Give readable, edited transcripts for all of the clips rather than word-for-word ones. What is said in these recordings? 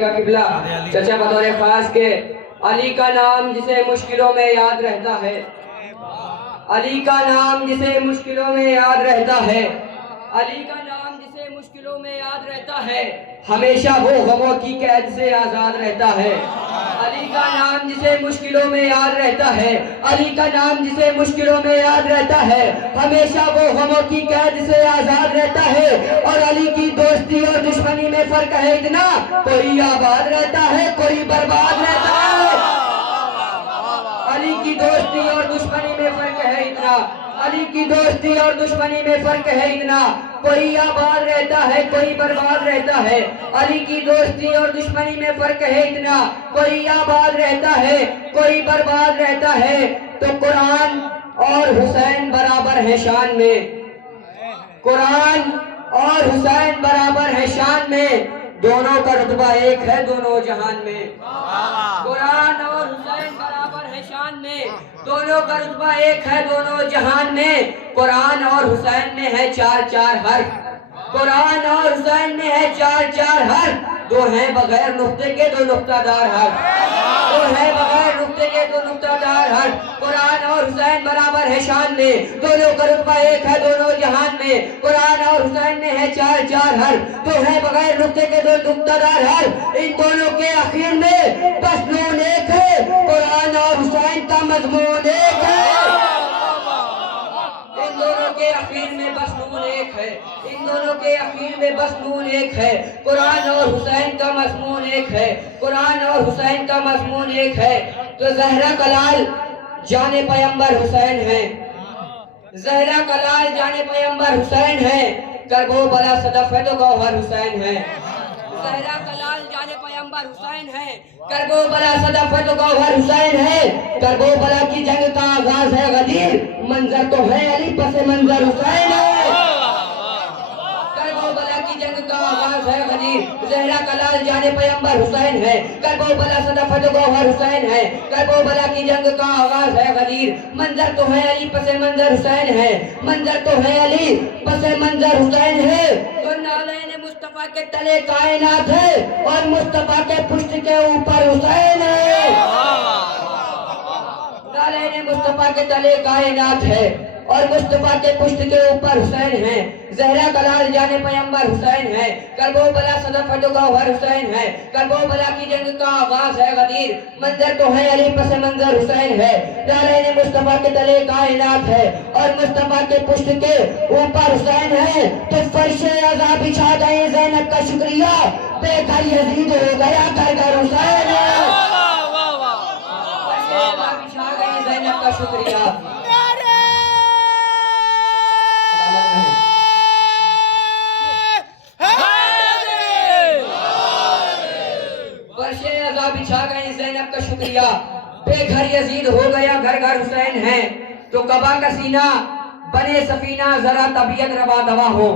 قبلہ چچا بطور خاص کے علی کا نام جسے مشکلوں میں یاد رہتا ہے، علی کا نام جسے مشکلوں میں یاد رہتا ہے، علی کا نام جسے مشکلوں میں یاد رہتا ہے، ہمیشہ وہ غموں کی قید سے آزاد رہتا ہے۔ علی کا نام جسے مشکلوں میں یاد رہتا ہے، علی کا نام جسے مشکلوں میں یاد رہتا ہے، ہمیشہ وہ غموں کی قید سے آزاد رہتا ہے۔ اور علی کی دوستی اور دشمنی میں فرق ہے اتنا، کوئی آباد رہتا ہے کوئی برباد رہتا ہے۔ علی کی دوستی اور دشمنی میں فرق ہے اتنا، علی کی دوستی اور دشمنی میں فرق ہے اتنا، کوئی آباد رہتا ہے کوئی برباد رہتا ہے۔ علی کی دوستی اور دشمنی میں فرق ہے اتنا، کوئی آباد رہتا ہے کوئی برباد رہتا ہے۔ تو قرآن اور حسین برابر ہے شان میں، قرآن اور حسین برابر ہے شان میں، دونوں کا رتبہ ایک ہے دونوں جہان میں۔ قرآن اور حسین برابر ہے شان میں، دونوں کا رتبہ ایک ہے دونوں جہان میں۔ قرآن اور حسین میں ہے چار چار حرف، قرآن اور حسین میں ہے چار چار حرف، دو ہیں بغیر نقطے کے دو نقطہ دار حرف، دو ہیں بغیر نقطے کے دو نقطہ دار حرف۔ قرآن اور حسین برابر ہے شان میں، دونوں کا رتبہ ایک ہے دونوں جہان میں۔ قرآن اور حسین میں ہے چار چار حرف، دو ہیں بغیر نقطے کے دو نقطہ دار حرف، ان دونوں کے اخیر میں بس نون ایک ہے، قرآن اور حسین کا مضمون ایک ہے۔ ان دونوں کے اخیر میں بس نون ایک ہے، ان دونوں کے اخیر میں بس نون ایک ہے، قرآن اور حسین کا مضمون ایک ہے، قرآن اور حسین کا مضمون ایک ہے۔ تو زہرا کلال جان پیغمبر حسین ہے، زہرا کلال جان پیغمبر حسین ہے، کربو بلا صدف ہے تو گوہر حسین ہے۔ زہرا کلال جان پیغمبر حسین ہے، کربو بلا صدف ہے تو گوہر حسین ہے۔ کربو بلا کی جنگ کا آغاز ہے غدیر، منظر تو ہے علی پس منظر حسین ہے۔ کربو بلا کی جنگ کا آغاز ہے غدیر، زہرا کلال جان پیغمبر حسین ہے، کربو بلا صدف ہے تو گوہر حسین ہے۔ کربو بلا کی جنگ کا آغاز ہے غدیر، منظر تو ہے علی پس منظر حسین ہے، منظر تو ہے علی پس منظر حسین ہے۔ تو نالین مصطفیٰ کے تلے کائنات ہے، اور مصطفیٰ کے پشت کے اوپر حسین ہے۔ نالین مصطفیٰ کے تلے کائنات ہے، اور مصطفیٰ کے پشت کے اوپر حسین ہے۔ زہرا کلال جان پیغمبر حسین ہے، کربو بلا صدف ہے تو گوہر حسین ہے۔ کربو بلا کی جنگ کا آغاز ہے غدیر، منظر تو ہے علی پس منظر حسین ہے۔ نالین مصطفیٰ کے تلے کائنات ہے، اور مصطفیٰ کے پشت کے اوپر حسین ہے۔ تو فرش عزا بچھا گئے زینب کا شکریہ، بے گھر یزید ہو گیا گھر گھر حسین ہے۔ فرش عزا بچھا گئے زینب کا شکریہ۔ بچھا گئے زینب کا شکریہ، بے گھر یزید ہو گیا گھر گھر حسین ہے۔ تو کعبہ کا سینہ بنے سفینہ ذرا طبیعت روا دوا ہو،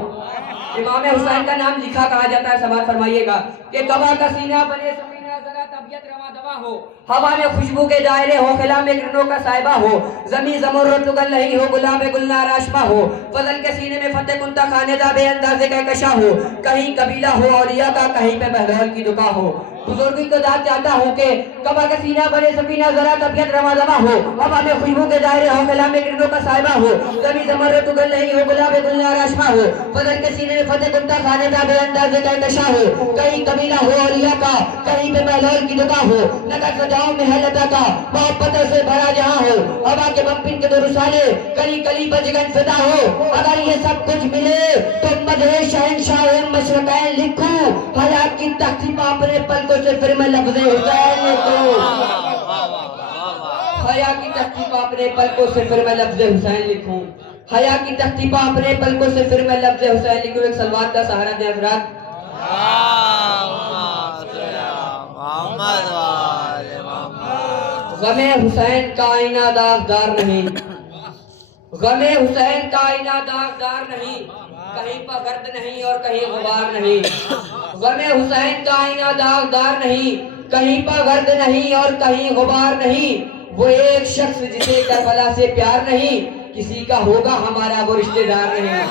امام حسین کا نام لکھا کہا جاتا ہے، سماعت فرمائیے گا کہ کعبہ کا سینہ بنے سفینہ ذرا طبیعت روا دوا ہو، ہوا میں خوشبو کے دائرے ہو، خلا میں کرنوں کا صائبہ ہو، زمین زمرد گل نہیں ہو، گلاب گلنار آشپا ہو، فضل کے سینے میں فتح کنتا خاندہ بے اندازے کا کشا ہو، کہیں قبیلہ ہو اولیاء کا کہیں پہ بہلول کی دکا ہو۔ بزرگی کو داد چاہتا ہوں کہ کعبہ کا سینہ بنے سفینہ ذرا طبیعت روا دوا ہو، ہوا میں خوشبو کے دائرے ہو، خلا میں کرنوں کا صائبہ ہو، زمین زمرد گل نہیں ہو، گلاب گلنار آشپا ہو، فضل کے سینے میں فتح کنتا خاندہ بے اندازے کا کشا ہو، کہیں قبیلہ ہو اولیاء کا کہیں پہ بہلول کی دکا ہو، نگر سجاؤں میں ہے لتا کا محبتوں سے بھرا جہاں ہو، ہوا کے بمپن کے دو رسالے کلی کلی بجگن فدا ہو۔ اگر یہ سب کچھ ملے تو مدح شہنشاہ مشرقین لکھوں، حیات کی تختی پہ اپنے پلکوں سے پھر میں لفظ حسین لکھوں، حیا کی تختی پہ اپنے پلکوں سے پھر میں لفظ حسین لکھوں، حیا کی تختی پہ اپنے پلکوں سے پھر میں لفظ حسین لکھوں۔ ایک سلوات کا سہارا دیں حضرات۔ غم حسین کا آئینہ داغدار نہیں، غم حسین کا آئینہ داغدار نہیں، کہیں پر گرد نہیں اور کہیں غبار نہیں۔ غم حسین کا آئینہ داغدار نہیں، کہیں پر گرد نہیں اور کہیں غبار نہیں۔ وہ ایک شخص جسے کربلا سے پیار نہیں، کسی کا ہوگا ہمارا وہ رشتہ دار نہیں۔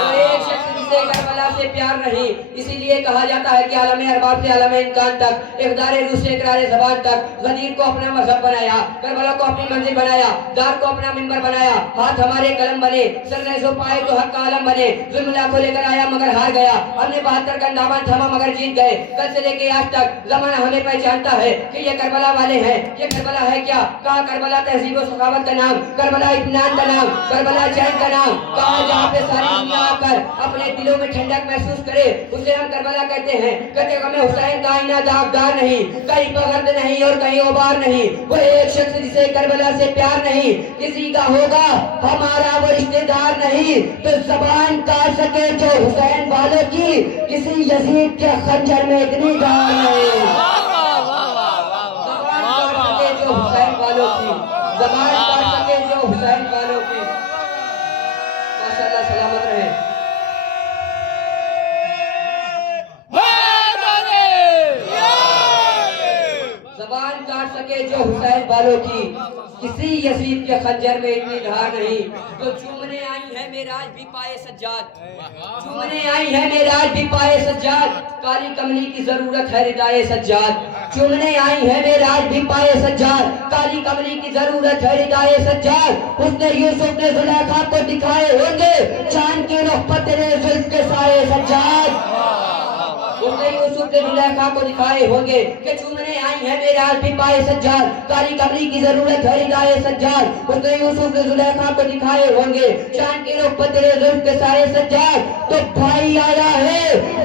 وہ ایک شخص جسے کربلا سے پیار نہیں. اسی لیے کہا جاتا ہے کہ عالم ارباب سے عالم امکان تک، اقدار روح سے اقرار زبان تک، غدیر کو اپنا مذہب بنایا، کربلا کو اپنی منزل بنایا، دار کو اپنا منبر بنایا، ہاتھ ہمارے قلم بنے، سر نیزو پائے تو حق کا عالم بنے. ظلم لاکھوں لے کر آیا مگر ہار گیا، ہم نے 72 کا دامن تھاما مگر جیت گئے. کل سے لے کے آج تک زمانہ ہمیں پہچانتا ہے کہ یہ کربلا والے ہیں. یہ کربلا ہے کیا؟ کہا کربلا تہذیب و سخاوت کا نام، کربلا اطمینان کا نام، کربلا چین کا نام. کہا جہاں پہ ساری دنیا آ کر اپنے دلوں میں ٹھنڈک محسوس کرے اسے ہم کربلا کہتے ہیں. کہتے غم حسین کا آئینہ داغدار نہیں، کہیں پگند نہیں اور کہیں غبار نہیں. وہ ایک شخص جسے کربلا سے پیار نہیں، کسی کا ہوگا ہمارا وہ رشتہ دار نہیں. تو زبان کاٹ سکے جو حسین والوں کی، کسی یزید کے خنجر میں اتنی ڈال نہیں. زبان کاٹ سکے جو حسین والوں کی، زبان کاٹ سکے جو حسین والوں کی. ماشاءاللہ سلامت رہے. زبان کاٹ سکے جو حسین والوں کی، کسی یزید کے خنجر میں اتنی دھار نہیں. تو چومنے آئی ہے معراج بھی پائے سجاد، چومنے آئی ہے معراج بھی پائے سجاد، کالی کملی کی ضرورت ہے ردائے سجاد. چومنے آئی ہے معراج بھی پائے سجاد، کالی کملی کی ضرورت ہے ردائے سجاد. اس نے یوسف نے زلیخا کو دکھائے ہوں گے چاند کی رخ پر تیرے زلف کے سائے سجاد. اس نے یوسف نے زلیخا کو دکھائے ہوں گے کہ چومنے آئی ہے معراج بھی پائے سجاد، کالی کملی کی ضرورت ہے ردائے سجاد. اس نے یوسف نے زلیخا کو دکھائے ہوں گے چاند کی رخ پر تیرے زلف کے سائے سجاد. تو بھائی آیا ہے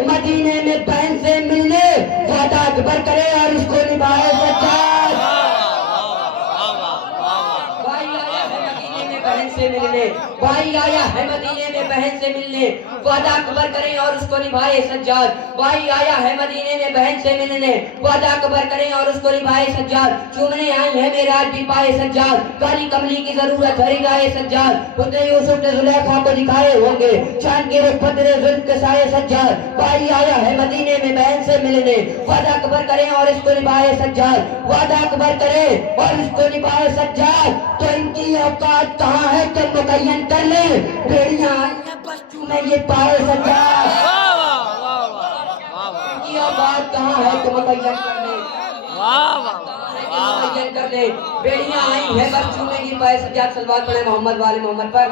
مدینے میں بہن سے ملنے، وعدہ اکبر کرے اور اس کو نبھائے سجاد. بھائی آیا ہے مدینے میں بہن سے ملنے، بھائی آیا ہے مدینے میں بہن سے ملنے، وعدہ اکبر کریں اور اس کو نبھائے سجاد. بھائی آیا ہے مدینے میں بہن سے ملنے، وعدہ اکبر کریں اور اس کو نبھائے سجاد. چومنے آئی ہے معراج بھی پائے سجاد، کالی کملی کی ضرورت ہے ردائے سجاد. اس نے یوسف نے زلیخا کو دکھائے ہوں گے چاند کی رخ پر تیرے زلف کے سائے سجاد. بھائی آیا ہے مدینے میں بہن سے ملنے، وعدہ اکبر کریں اور اس کو نبھائے سجاد. وعدہ اکبر کریں اور اس کو نبھائے سجاد. تو ان کی اوقات کہاں ہے کہ متعین کر لیں، بیڑیاں آئی ہیں بس چومے یہ پائے سجاد. ان کی اوقات کہاں ہے کہ متعین کر لیں، متعین کر لیں، بیڑیاں آئی ہیں بس چومے یہ پائے سجاد. صلوات پڑھیں محمد والے محمد پر.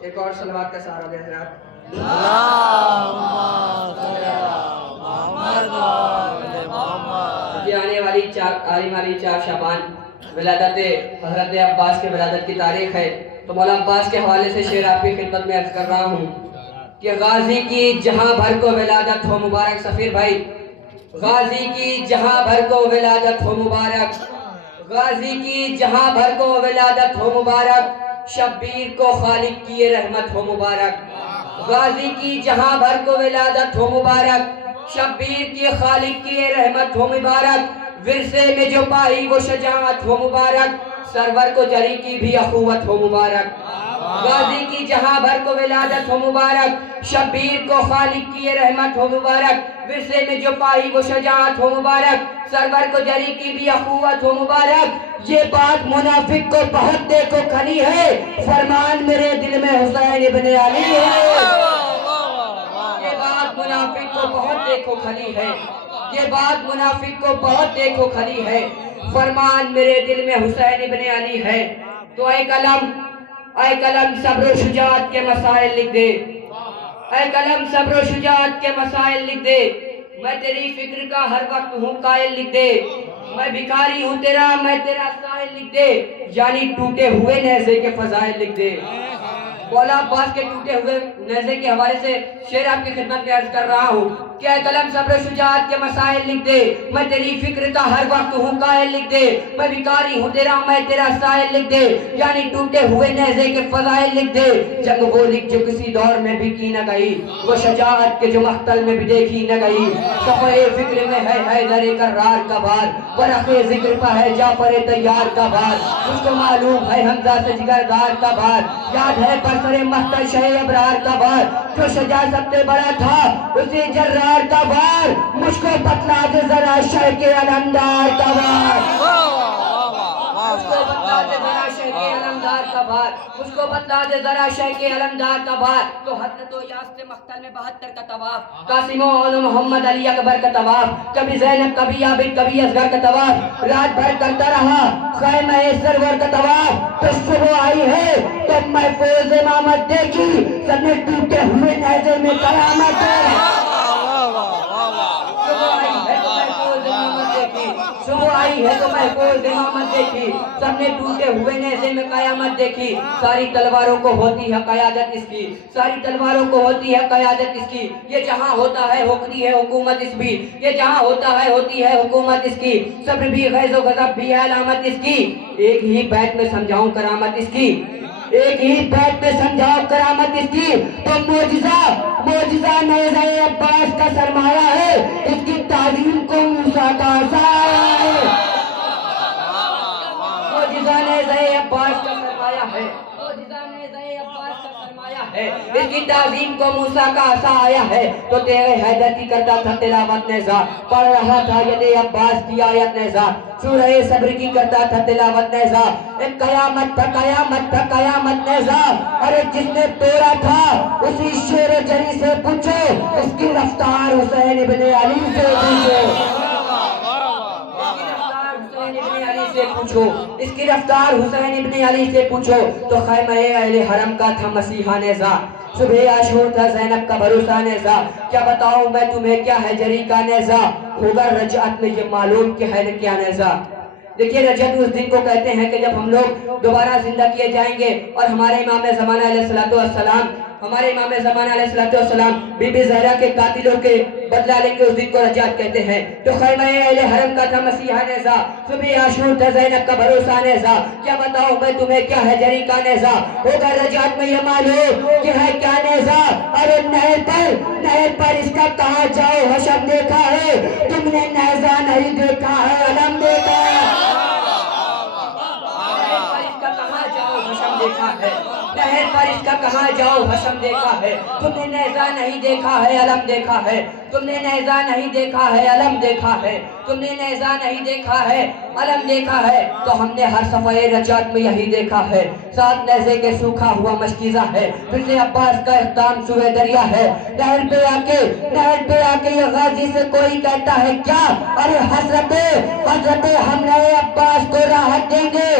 ایک اور صلوات کا سہارا دے حضرات. آنے والی 4 شعبان ولادت حضرت عباس کے ولادت کی تاریخ ہے. تو مولا عباس کے حوالے سے شعر آپ کی خدمت میں عرض کر رہا ہوں کہ غازی کی جہاں بھر کو ولادت ہو مبارک. سفیر بھائی، غازی کی جہاں بھر کو ولادت ہو مبارک، غازی کی جہاں بھر کو ولادت ہو مبارک، شبیر کو خالق کی رحمت ہو مبارک. غازی کی جہاں بھر کو ولادت ہو مبارک، شبیر کی خالق کی رحمت ہو مبارک. ورثے میں جو پائی وہ شجاعت ہو مبارک، سرور کو جری کی بھی اخوت ہو مبارک. غازی کی جہاں بھر کو ولادت ہو مبارک، شبیر کو خالق کی رحمت ہو مبارک. ورثے میں جو پائی وہ شجاعت ہو مبارک، سرور کو جری کی بھی اخوت ہو مبارک. یہ بات منافق کو بہت دیکھو کھلی ہے، فرمان میرے دل میں حسین ابن علی ہے. یہ بات منافق کو بہت دیکھو کھلی ہے، یہ بات منافق کو بہت دیکھو کھلی ہے، فرمان میرے دل میں حسین ابن علی ہے. تو اے قلم صبر و شجاعت کے مسائل لکھ دے، اے قلم صبر و شجاعت کے مسائل لکھ دے. میں تیری فکر کا ہر وقت ہوں قائل لکھ دے، میں بھکاری ہوں تیرا میں تیرا سائل لکھ دے. یعنی ٹوٹے ہوئے نیزے کے فضائل لکھ دے. مولا عباس کے ٹوٹے ہوئے نیزے کے حوالے سے شعر آپ کی خدمت میں عرض کر رہا ہوں. کہ اے قلم صبر شجاعت کے مسائل لکھ دے، میں تیری فکر کا ہر وقت ہوں قائل لکھ دے، میں بیکاری ہوں تیرا میں تیرا سائل لکھ دے، یعنی ٹوٹے ہوئے نیزے کے فضائل لکھ دے، جنگ وہ لکھ جو کسی دور میں بھی کی نہ گئی، وہ شجاعت کے جو مقتل میں بھی دیکھی نہ گئی، صفحے فکر میں ہے حیدر کرار کا بار، ورق ذکر پہ ہے جعفر طیار کا بار، مجھ کو معلوم ہے حمزہ سے جگردار کا بار، یاد ہے برسر مقتل شہ ابرار کا بار، جو شجاع سب سے بڑا تھا اسی جرار کا بار، مجھ کو بتلا دے ذرا شہ کے علمدار کا بار، مجھ کو بتلا دے ذرا شہ کے علمدار کا بار، مجھ کو بتلا دے ذرا شہ کے علمدار کا بار، تو حضرت و یاس سے مقتل میں 72 کا طواف، قاسم و محمد علی اکبر کا طواف، کبھی زینب کبھی عابد کبھی اصغر کا طواف، رات بھر کرتا رہا خیمہ سرور کا طواف، تو صبح آئی ہے تو محفوظ امامت دیکھی، سب نے ٹوٹے ہوئے نیزے میں قیامت صبح آئی ہے تو محفوظ امامت دیکھی، سب نے ٹوٹے ہوئے نیزے میں قیامت دیکھی، ساری تلواروں کو ہوتی ہے قیادت اس کی، ساری تلواروں کو ہوتی ہے قیادت اس کی، یہ جہاں ہوتا ہے ہوتی ہے حکومت اس بھی، یہ جہاں ہوتا ہے ہوتی ہے حکومت اس کی، صبر بھی غیظ و غضب بھی ہے علامت اس کی، ایک ہی بیت میں سمجھاؤں کرامت اس کی، ایک ہی بیت میں سمجھاؤ کرامت اس کی، تو معجزہ نیزہ عباس کا سرمایہ ہے، اس کی تعظیم کو موسیٰ کا سایہ ہے، معجزہ نیزہ عباس کا سرمایہ ہے، معجزہ نیزہ عباس کا سرمایہ ہے، اس کی تعظیم کو موسیٰ کا سایہ ہے، تو تیرے حیدر کی کرتا تھا تلاوت نیزہ، پڑھ رہا تھا ید عباس کی آیت نیزہ، سورہ صبر کی کرتا تھا تلاوت نیزہ، ایک قیامت تھا قیامت تھا قیامت نیزہ، اور جس نے توڑا تھا اسی شیر جری سے پوچھو، اس کی رفتار حسین ابن علی سے پوچھو، اس کی رفتار حسین ابن علی سے پوچھو، تو خیمہ اہل حرم کا تھا مسیحا نیزہ، صبح عاشور تھا زینب کا بھروسہ نیزہ، کیا بتاؤں میں تمہیں کیا ہے جری کا نیزہ، ہوگا رجعت میں یہ معلوم کہ ہے کیا نیزہ۔ دیکھیے رجعت اس دن کو کہتے ہیں کہ جب ہم لوگ دوبارہ زندہ کیے جائیں گے، اور ہمارے امام زمانہ علیہ السلام بی بی زہرا کے قاتلوں کے بدلہ لیں گے، اس دن کو رجعت کہتے ہیں۔ تو خیمہ اہل حرم کا تھا مسیحا نیزہ، صبح عاشور تھا زینب کا بھروسہ نیزہ، کیا بتاؤں میں تمہیں کیا ہے جری کا نیزہ، ہوگا رجعت میں یہ معلوم کہ ہے کیا نیزہ۔ ارے نہر پر اس کا کہاں جاؤ حشم دیکھا ہے، تم نے نیزہ نہیں دیکھا ہے علم دیکھا ہے، نہر پر اس کا کہاں جاؤ حشم دیکھا ہے، تم نے نیزہ نہیں دیکھا ہے علم دیکھا ہے، تم نے نیزہ نہیں دیکھا ہے علم دیکھا ہے، تم نے نیزہ نہیں دیکھا ہے علم دیکھا ہے، تو ہم نے ہر صفحہ رجعت میں یہی دیکھا ہے، ساتھ نیزے کے سوکھا ہوا مشکیزہ ہے، پھر سے عباس کا اختتام سوئے دریا ہے، نہر پہ آ کے یہ غازی سے کوئی کہتا ہے کیا، ارے حضرت ہم نئے عباس کو راحت دیں گے،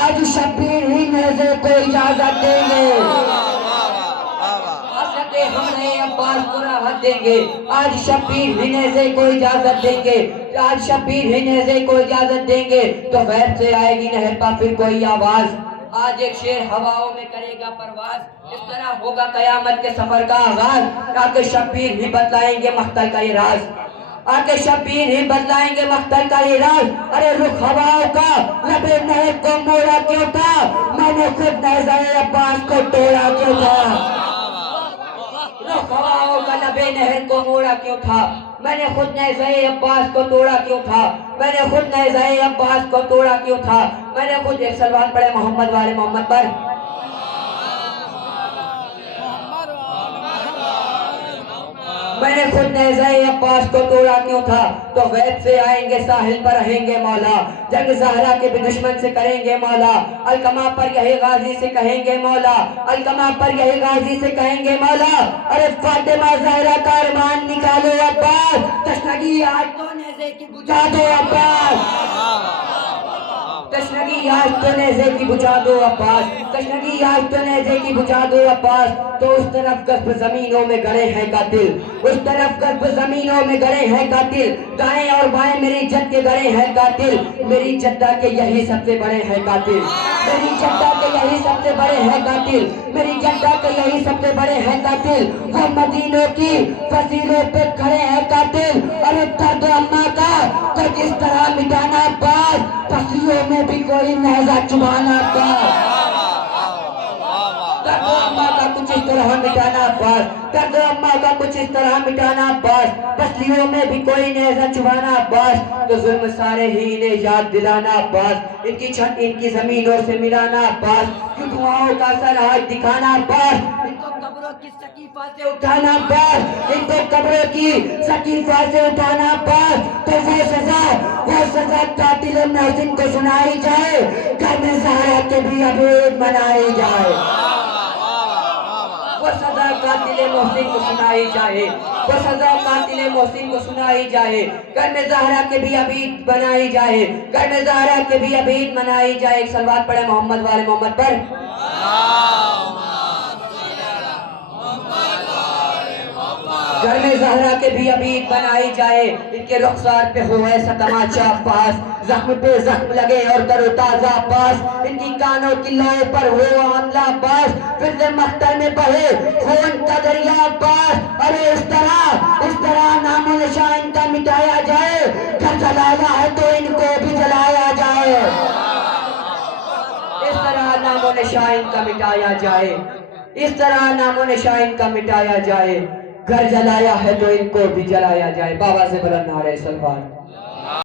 آج شبیر ہی نیزے کو اجازت دیں گے، حضرت ہم نئے عباس کو راحت دیں گے، آج شبیر ہی نیزے کو اجازت دیں گے، آج شبیر ہی نیزے کو اجازت دیں گے، تو غیب سے آئے گی نہر پا پھر کوئی آواز، آج ایک شیر ہواؤں میں کرے گا پرواز، اس طرح ہوگا قیامت کے سفر کا آغاز، تاکہ شبیر ہی بتلائیں گے مقتل کا یہ راز، آکے شبیر ہی بدلائیں گے مقتل کا یہ راز، ارے رخ ہواؤں کا لب نہر کو موڑا کیوں تھا، میں نے خود نیزہ عباس کو توڑا کیوں تھا، رخ ہواؤں کا لب نہر کو موڑا کیوں تھا، میں نے خود نیزہ عباس کو توڑا کیوں تھا، میں نے خود نیزہ عباس کو توڑا کیوں تھا، میں نے خود ایک سلوات پڑھے محمد والے محمد پر، میں نے خود نیزہ عباس کو توڑا کیوں تھا، تو غیب سے آئیں گے ساحل پر رہیں گے مولا، جنگ زہرا کے بھی دشمن سے کریں گے مولا، القمہ پر یہی غازی سے کہیں گے مولا، القمہ پر یہی غازی سے کہیں گے مولا، ارے فاطمہ زہرا کا ارمان نکالو عباس، تشنگی آج تو نیزے کی بجھا دو عباس، تشنگی آج تو نیزے کی بجھا دو عباس، تشنگی آج تو نیزے کی بجھا دو عباس، تو اس طرف گرب زمینوں میں گڑے ہیں قاتل، اس طرف گرب زمینوں میں گڑے ہیں قاتل، دائیں اور بائیں میری جد کے گڑے ہیں قاتل، میری جدہ کے یہی سب سے بڑے ہیں قاتل، میری جدہ کے یہی سب سے بڑے ہیں قاتل، میری جدہ کے یہی سب سے بڑے ہیں قاتل، وہ مدینوں کی فضیلوں پہ کھڑے ہیں قاتل، ارے درد اماں کا تو کس طرح مٹانا عباس، پسلیوں میں بھی کوئی نیزہ چبھانا عباس، درد اماں کا کچھ اس طرح مٹانا عباس، درد اماں کا کچھ اس طرح مٹانا عباس، پسلیوں میں بھی کوئی نیزہ چبھانا عباس، تو ظلم سارے ہی انہیں یاد دلانا عباس، ان کی چھت ان کی زمینوں سے ملانا عباس، کیوں دعاؤں کا سر آج دکھانا عباس، ان کو قبروں کی سقیفہ سے اٹھانا عباس، ان کو قبروں کی سقیفہ سے اٹھانا عباس، تو وہ سزا قاتل محسن کو سنائی جائے، گھر میں زہرا کے بھی عبید منائی جائے، وہ سزا قاتل محسن کو سنائی جائے، وہ سزا قاتل محسن کو سنائی جائے، گھر میں زہرا کے بھی عبید بنائی جائے، گھر میں زہرا کے بھی عبید منائی جائے۔ ایک صلوات پڑھے محمد والے محمد پر۔ گھر میں زہرا کے بھی عبید بنائی جائے، ان کے رخسار پہ ہو ایسا تماچا عباس، زخم پہ زخم لگے اور تر و تازہ عباس، ان کی کانوں کی لوے پر ہو حملہ عباس، پھر سے مختر میں بہے خون کا دریا عباس، ارے اس طرح نام و نشان ان کا مٹایا جائے، گھر جلایا ہے تو ان کو بھی جلایا جائے، اس طرح نام و نشان ان کا مٹایا جائے، اس طرح نام و نشان ان کا مٹایا جائے، گھر جلایا ہے تو ان کو بھی جلایا جائے۔ بابا سے بلند نعرہ صلوات۔